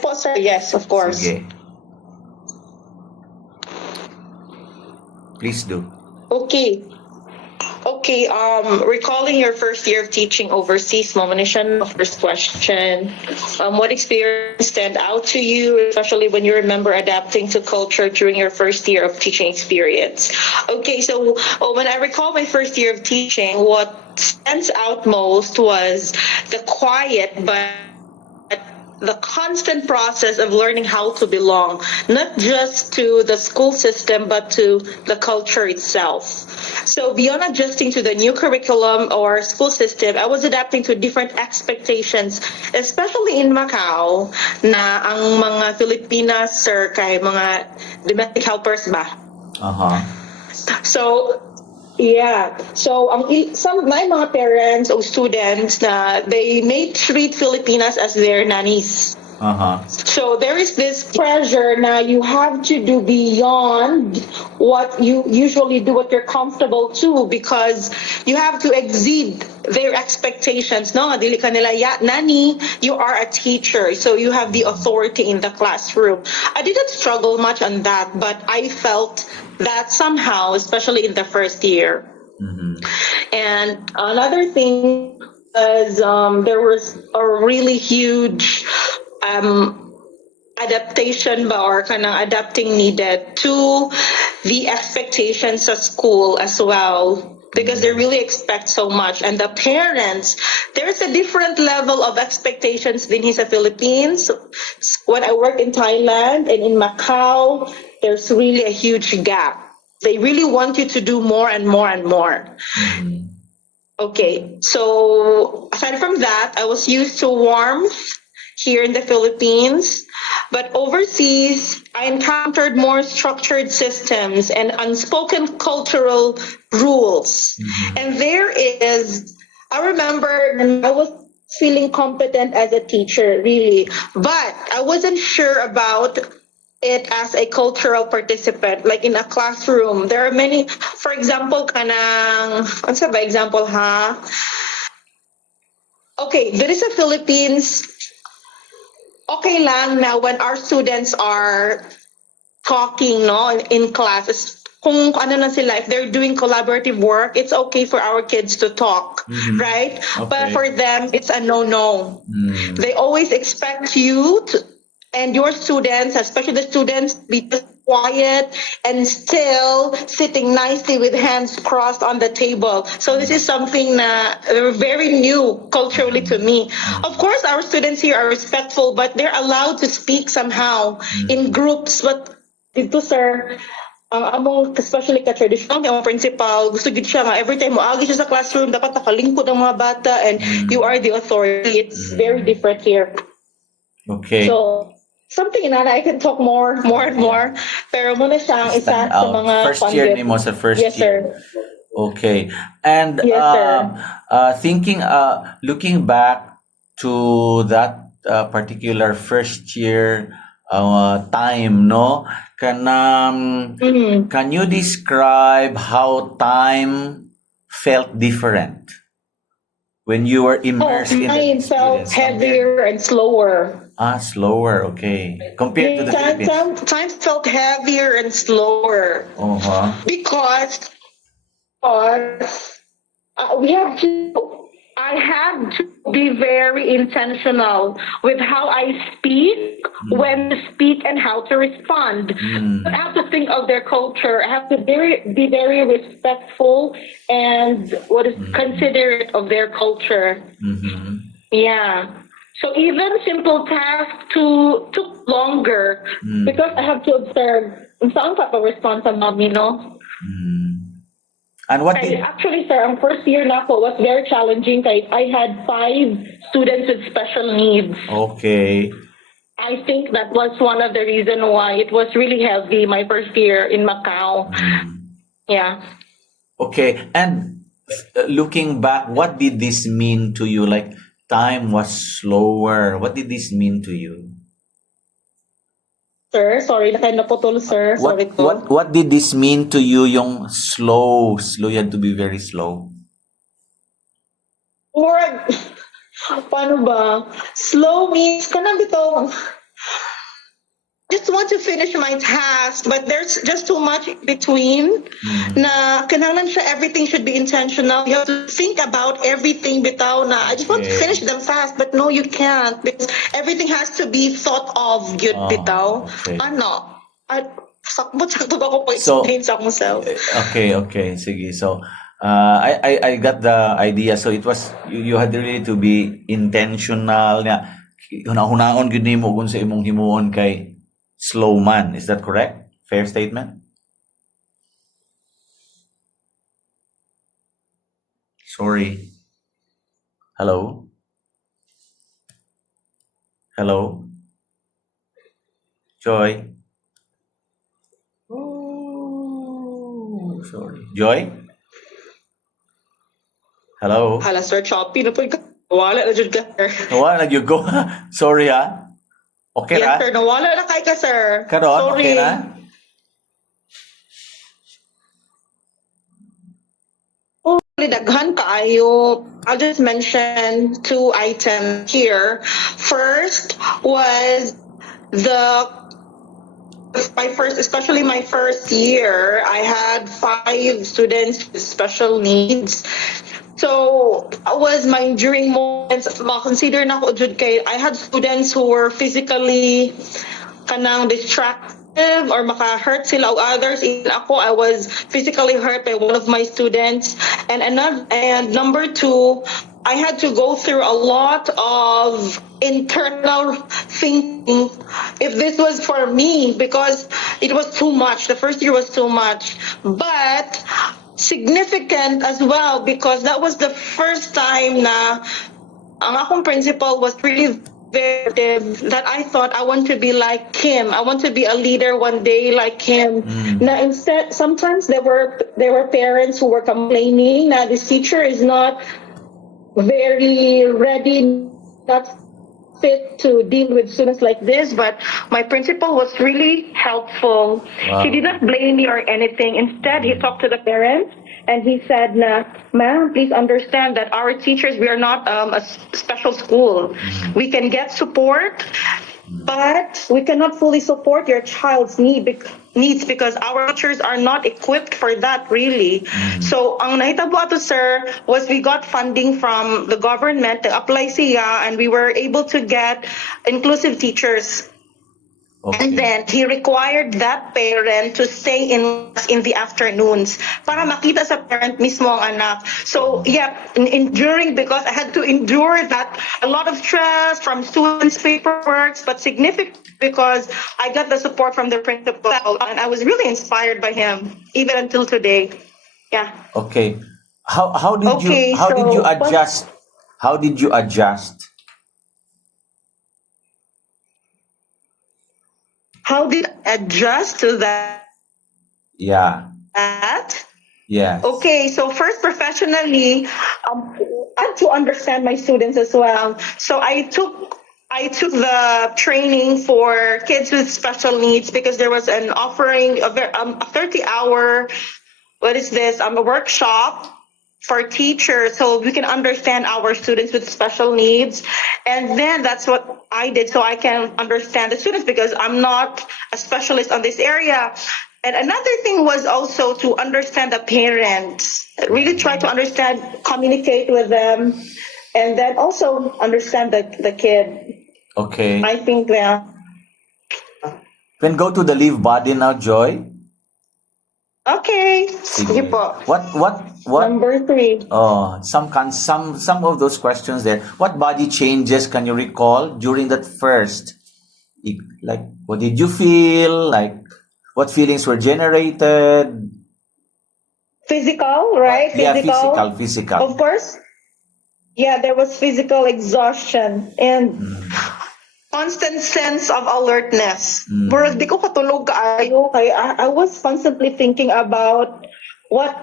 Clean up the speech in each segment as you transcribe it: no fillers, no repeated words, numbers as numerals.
Po, sir. Yes, of course. Sige. Please do. Okay. Okay, recalling your first year of teaching overseas, Momanishan, first question. What experience stand out to you, especially when you remember adapting to culture during your first year of teaching experience? Okay, so when I recall my first year of teaching, what stands out most was the quiet but the constant process of learning how to belong, not just to the school system, but to the culture itself. So beyond adjusting to the new curriculum or school system, I was adapting to different expectations, especially in Macau, na ang mga Filipinas, sir, kay mga domestic helpers ba? Uh-huh. So, yeah. So, some my mga parents or students na they may treat Filipinas as their nannies. Uh-huh. So there is this pressure now you have to do beyond what you usually do, what you're comfortable to, because you have to exceed their expectations. No, dili ka nila, yeah, nani, you are a teacher, so you have the authority in the classroom. I didn't struggle much on that, but I felt that somehow, especially in the first year. Mm-hmm. And another thing was there was a really huge adaptation ba or kanang adapting needed to the expectations of school as well, because they really expect so much, and the parents, there's a different level of expectations than sa Philippines. When I work in Thailand and in Macau, there's really a huge gap. They really want you to do more and more and more. Mm-hmm. Okay, so aside from that, I was used to warmth here in the Philippines, but overseas, I encountered more structured systems and unspoken cultural rules. Mm-hmm. And I remember I was feeling competent as a teacher, really, but I wasn't sure about it as a cultural participant, like in a classroom. There are many, for example, what's the example, ha? Okay, there is a Philippines. Okay lang na when our students are talking, no, in class, kung ano na sila, if they're doing collaborative work, it's okay for our kids to talk, Mm-hmm. right? Okay. But for them, it's a no-no. Mm. They always expect you and your students, especially the students, be just quiet and still sitting nicely with hands crossed on the table. So this is something very new culturally to me. Of course, our students here are respectful, but they're allowed to speak somehow in groups. But dito, sir, among especially ka-traditional, yung principal, gusto gid siya nga every time mo agi siya sa classroom, dapat nakalingkod ang mga bata and you are the authority. It's very different here. Okay. So, something na I can talk more and more. Pero muna siyang isa Stand sa out. mga First year ni mo sa first Yes, year. sir. Okay. And Yes, sir. looking back to that particular first year time, no? Can you describe how time felt different when you were immersed in the Mine felt experience? heavier and slower. Slower, okay. Compared to the Philippines. Time felt heavier and slower Uh-huh. because I have to be very intentional with how I speak, when to speak, and how to respond. I have to think of their culture. I have to be very respectful and considerate of their culture. Mm-hmm. Yeah. So even simple tasks took longer because I have to observe saan ka pa-respond sa mommy, no? And what did... Actually, sir, ang first year na po was very challenging kahit I had 5 students with special needs. Okay. I think that was one of the reasons why it was really heavy my first year in Macau. Yeah. Okay. And looking back, what did this mean to you? Like, time was slower. What did this mean to you? Sir, sorry, naputol, sir. Sorry po. What did this mean to you, yung slow? You had to be very slow. Paano ba? Slow means, kanang bito, just want to finish my task, but there's just too much in between. Na kailangan siya, everything should be intentional. You have to think about everything bitaw na I just want to Okay. finish them fast, but no, you can't because everything has to be thought of. Yun Oh, bitaw. okay. Ano? Sakto ba ko So, explain sa akong self? okay. Sige. So, I got the idea. So it was you had really to be intentional nga. Hunaon gyud nimo kung sa imong himuon kay slow man. Is that correct? Fair statement? Sorry. Hello? Hello? Joy? Oh, sorry. Joy? Hello? Hala, Sir Choppy, na po wala na dyan ka, sir. Wala na you go. Sorry ha. Okay Yes, ra? sir. Nawala na kay ka, sir. Karon, okay Sorry. na? Really daghan kaayo. I'll just mention two items here. First was especially my first year, I had 5 students with special needs. So, during moments, consider na ko jud kay I had students who were physically kanang distractive or maka-hurt sila o others. Even ako, I was physically hurt by one of my students. And number 2, I had to go through a lot of internal thinking if this was for me because it was too much. The first year was too much. But significant as well because that was the first time na ang akong principal was really very that I thought I want to be like him. I want to be a leader one day like him. Now instead, sometimes there were parents who were complaining that this teacher is not very ready, not fit to deal with students like this, but my principal was really helpful. Wow. He did not blame me or anything. Instead, he talked to the parents and he said, ma'am, please understand that our teachers, we are not a special school. We can get support, but we cannot fully support your child's needs because our teachers are not equipped for that really. So ang nahitabo ato sir was we got funding from the government to apply siya and we were able to get inclusive teachers. Okay. And then he required that parent to stay in the afternoons para makita sa parent mismo ang anak. So yeah, enduring because I had to endure that a lot of stress from students' paperwork, but significant because I got the support from the principal and I was really inspired by him even until today. Yeah. Okay. How did Okay, you so adjust? How did you adjust? How did I adjust to that? Yeah. Yes. Okay, so first professionally, I had to understand my students as well. So I took the training for kids with special needs because there was an offering of a 30-hour, a workshop for teachers so we can understand our students with special needs. And then that's what I did so I can understand the students because I'm not a specialist on this area. And another thing was also to understand the parents, really try to understand, communicate with them, and then also understand the kid. Okay. I think that. Then go to the leave body now, Joy. Okay. Sige po. What Number 3. some of those questions there. What body changes can you recall during that first? Like what did you feel? Like what feelings were generated? Physical, right? Yeah, physical. Of course. Yeah, there was physical exhaustion and constant sense of alertness. Pero di ko katulog kaayo kaya I was constantly thinking about what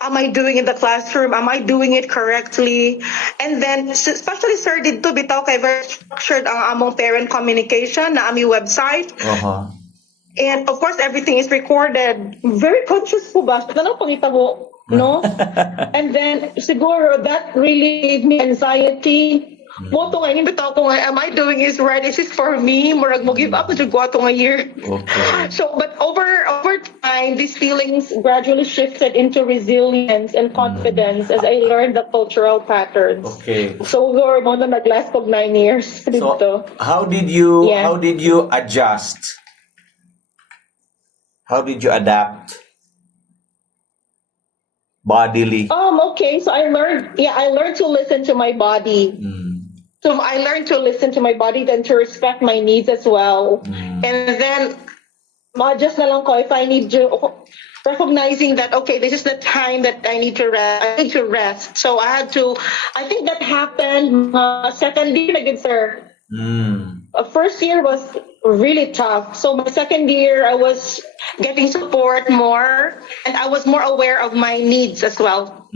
am I doing in the classroom? Am I doing it correctly? And then, especially sir, dito bitaw kay very structured ang among parent communication na aming website. Uh-huh. And of course, everything is recorded. Very conscious po ba? Ano pangita mo? No? And then, siguro, that really gave me anxiety Mo to nga, hindi bitaw ko nga, am I doing is right? Is this for me? Murag mo give up, jud ko ato nga year. Okay. So, but over time, these feelings gradually shifted into resilience and confidence as I learned the cultural patterns. Okay. So, mo na naglast pag 9 years dito. So how did you Yeah. adjust? How did you adapt bodily? Okay, so I learned to listen to my body. So I learned to listen to my body, then to respect my needs as well. And then, ma-adjust na lang ko if I need to, recognizing that, okay, this is the time that I need to rest. I need to rest. So I think that happened second year na good, sir. First year was really tough. So my second year, I was getting support more, and I was more aware of my needs as well.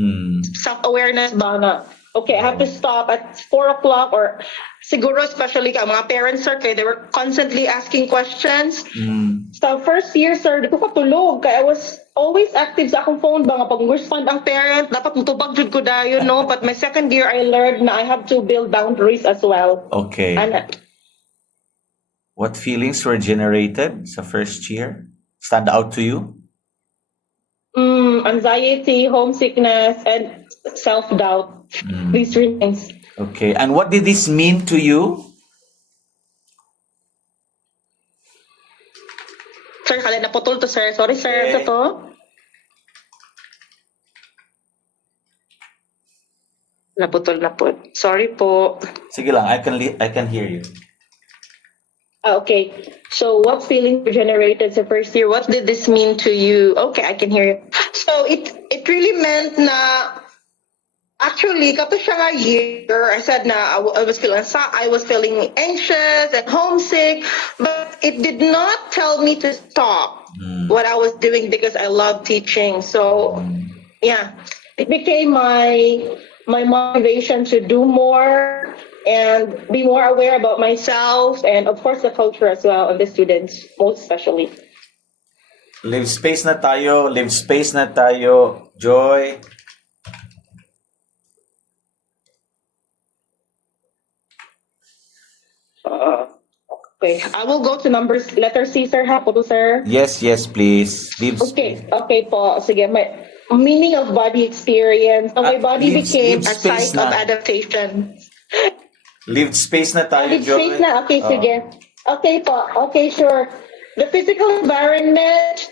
Self-awareness ba na? Okay, I have to stop at 4 o'clock, or siguro especially ka mga parents, sir, kaya they were constantly asking questions. So first year, sir, di ko katulog kaya I was always active sa akong phone ba nga pag respond ang parent, dapat mutubag jud ko dayon, no? But my second year, I learned na I have to build boundaries as well. Okay. And What feelings were generated sa first year? Stand out to you? anxiety, homesickness, and self-doubt. These three things. Okay. And what did this mean to you? Sir, kala naputol to, sir. Sorry, sir. Okay. Sa to. Naputol na po. Sorry po. Sige lang, I can hear you. Okay. So, what feelings were generated sa first year? What did this mean to you? Okay, I can hear you. So, it really meant na actually, kapag siya nga year, I said na I was feeling anxious and homesick, but it did not tell me to stop what I was doing because I love teaching. So, yeah, it became my motivation to do more and be more aware about myself and, of course, the culture as well, and the students, most especially. Live space na tayo, Joy. Okay, I will go to letter C, sir. Ha po to, sir. Yes, please. Live Okay po. Sige, my meaning of body experience. So my body became a space site of na. adaptation. Lived space na tayo, Lived Joy. space na. Okay, sige. Okay po. Okay, sure. The physical environment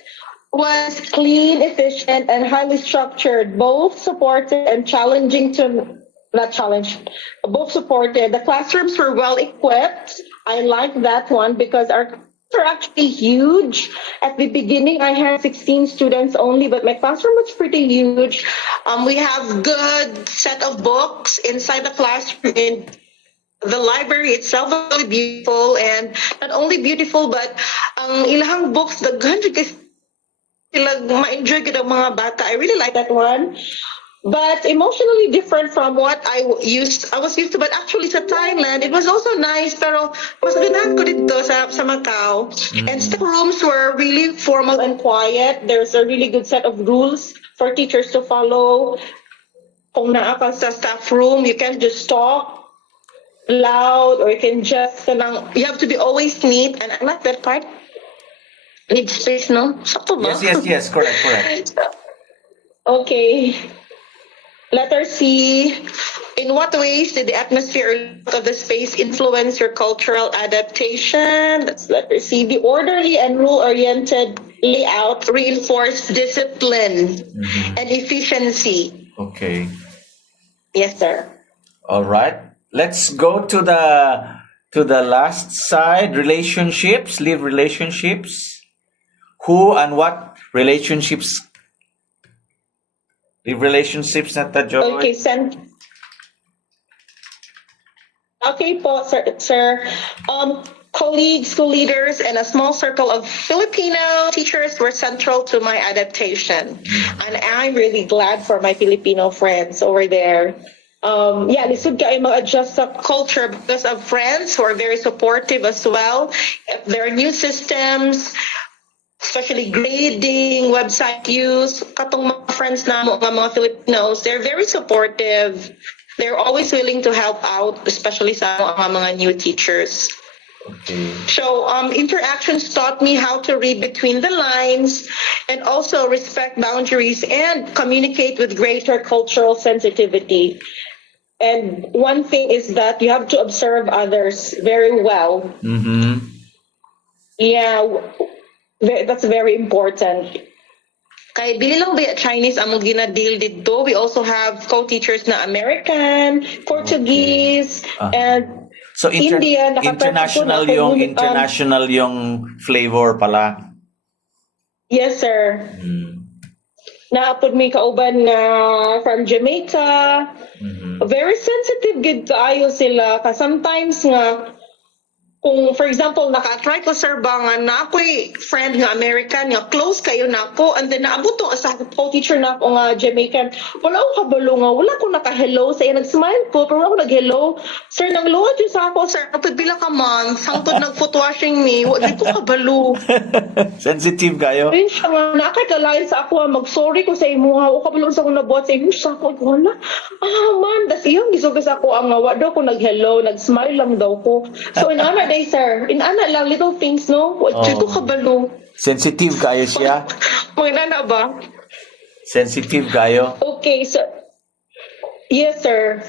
was clean, efficient, and highly structured, both supported and challenging to, not challenged, both supported. The classrooms were well equipped. I like that one because our classrooms are actually huge. At the beginning, I had 16 students only, but my classroom was pretty huge. We have good set of books inside the classroom. The library itself is really beautiful, and not only beautiful, but ilahang books, the ma-enjoy ko ng mga bata. I really like that one. But emotionally different from what I was used to. But actually sa Thailand, it was also nice. Pero mas ganahan ko dito sa Macau. And staff rooms were really formal and quiet. There's a really good set of rules for teachers to follow. Kung naa ka sa staff room, you can't just talk loud, or you can just, you have to be always neat. And I like that part. Need space, no? Sakto ba? Yes, correct. Okay. Letter C. In what ways did the atmosphere of the space influence your cultural adaptation? That's letter C. The orderly and rule-oriented layout reinforced discipline and efficiency. Okay. Yes, sir. All right. Let's go to the last side. Relationships. Live relationships. Who and what relationships? Live relationships na ta, Joy. Okay, Okay po, sir. Colleagues, school leaders, and a small circle of Filipino teachers were central to my adaptation. And I'm really glad for my Filipino friends over there. Lisod ka ay mag-adjust sa culture because of friends who are very supportive as well. If there are new systems, especially grading, website use, katong mga friends na mga Filipinos, they're very supportive. They're always willing to help out, especially sa mga new teachers. Okay. So interactions taught me how to read between the lines and also respect boundaries and communicate with greater cultural sensitivity. And one thing is that you have to observe others very well. Mm-hmm. Yeah, that's very important. Kay dili lang ba Chinese among gina-deal dito, we also have co-teachers na American, Portuguese, and So Indian. international yung flavor pala. Yes, sir. Mm. Naapod may kauban na from Jamaica. Mhm. Very sensitive gid kaayo sila. Ka sometimes nga, kung for example, naka-try ko sir ba nga na ako'y friend nga American, nga close kayo na ako, and then naabot to sa co-teacher na ako nga Jamaican, wala ako kabalo nga, wala ko naka-hello sa iya, nag-smile ko, pero wala ko nag-hello. Sir, nang luwad yun sa ako, sir, kapag bila ka month, hangtod nag-foot washing me, wala ko kabalo. Sensitive kayo. Ayun siya nga, nakakalain sa ako, mag-sorry ko sa imo, ha, o kabalo sa akong nabuhat sa imo, sa ako, wala. Man, das iyong gisuga sa ako, ang wa daw ko nag-hello, nag-smile lang daw ko. So, inana day, sir, inana lang, little things, no? Wala ko kabalo. Sensitive kayo siya. Mga inana ba? Sensitive kayo. Okay, so, yes, sir.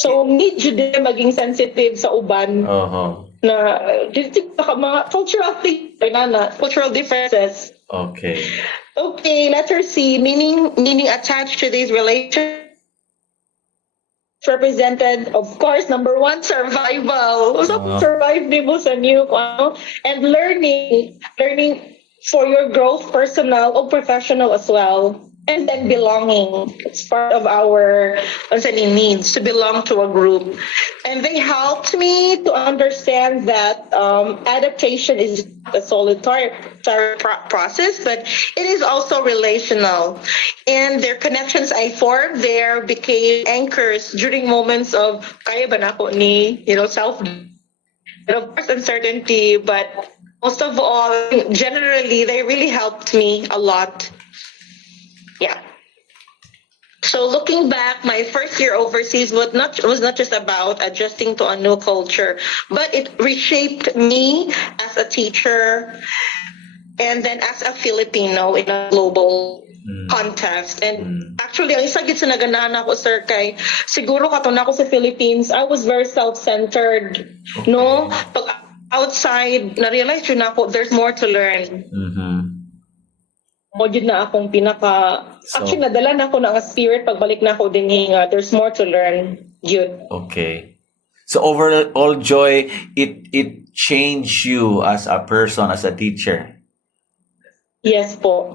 So, need you din maging sensitive sa uban Oho. na dito ka mga cultural things, cultural differences. Okay. Okay, letter C, meaning attached to these relations represented, of course, number one, survival. So, survive din mo sa new, and learning for your growth, personal or professional as well. And then belonging. It's part of our needs to belong to a group. And they helped me to understand that adaptation is a solitary process, but it is also relational. And their connections I formed there became anchors during moments of kaya ba na ako ni, self, and of course uncertainty, but most of all, generally, they really helped me a lot. Yeah. So looking back, my first year overseas was not just about adjusting to a new culture, but it reshaped me as a teacher and then as a Filipino in a global context. And actually, ang isa gid sa naganahan ako, sir, kay siguro katon ako sa Philippines, I was very self-centered. No? Pag outside, na-realize yun ako, there's more to learn. Module na akong actually nadala na ako ng spirit pagbalik na ako din nga there's more to learn. Yun. Okay. So overall, Joy, it changed you as a person, as a teacher. Yes po.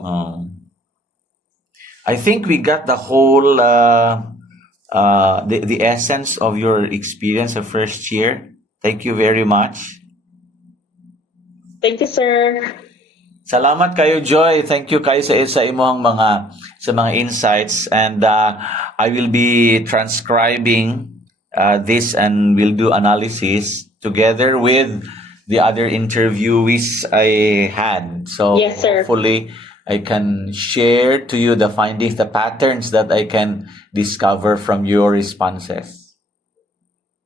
I think we got the whole the essence of your experience of first year. Thank you very much. Thank you, sir. Salamat kayo, Joy. Thank you kayo sa imong mga insights, and I will be transcribing this and will do analysis together with the other interviewees I had. So yes, sir. Hopefully I can share to you the findings, the patterns that I can discover from your responses.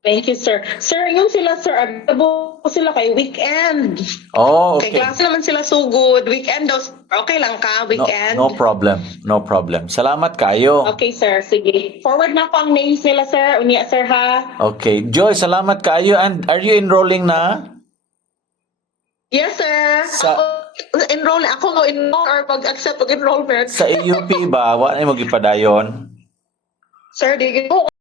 Thank you, sir. Sir, yun sila, sir. Available sila kay weekend. Oh, okay. Kay klase naman sila so good. Weekend daw. Okay lang ka, weekend? No problem. No problem. Salamat kayo. Okay, sir. Sige. Forward na po ang names nila, sir. Unya, sir, ha? Okay. Joy, salamat kayo. And are you enrolling na? Yes, sir. Enroll. Ako mo enroll or pag-accept pag-enrollment. Sa AUP ba? Wala mo gipadayon? Sir, di ko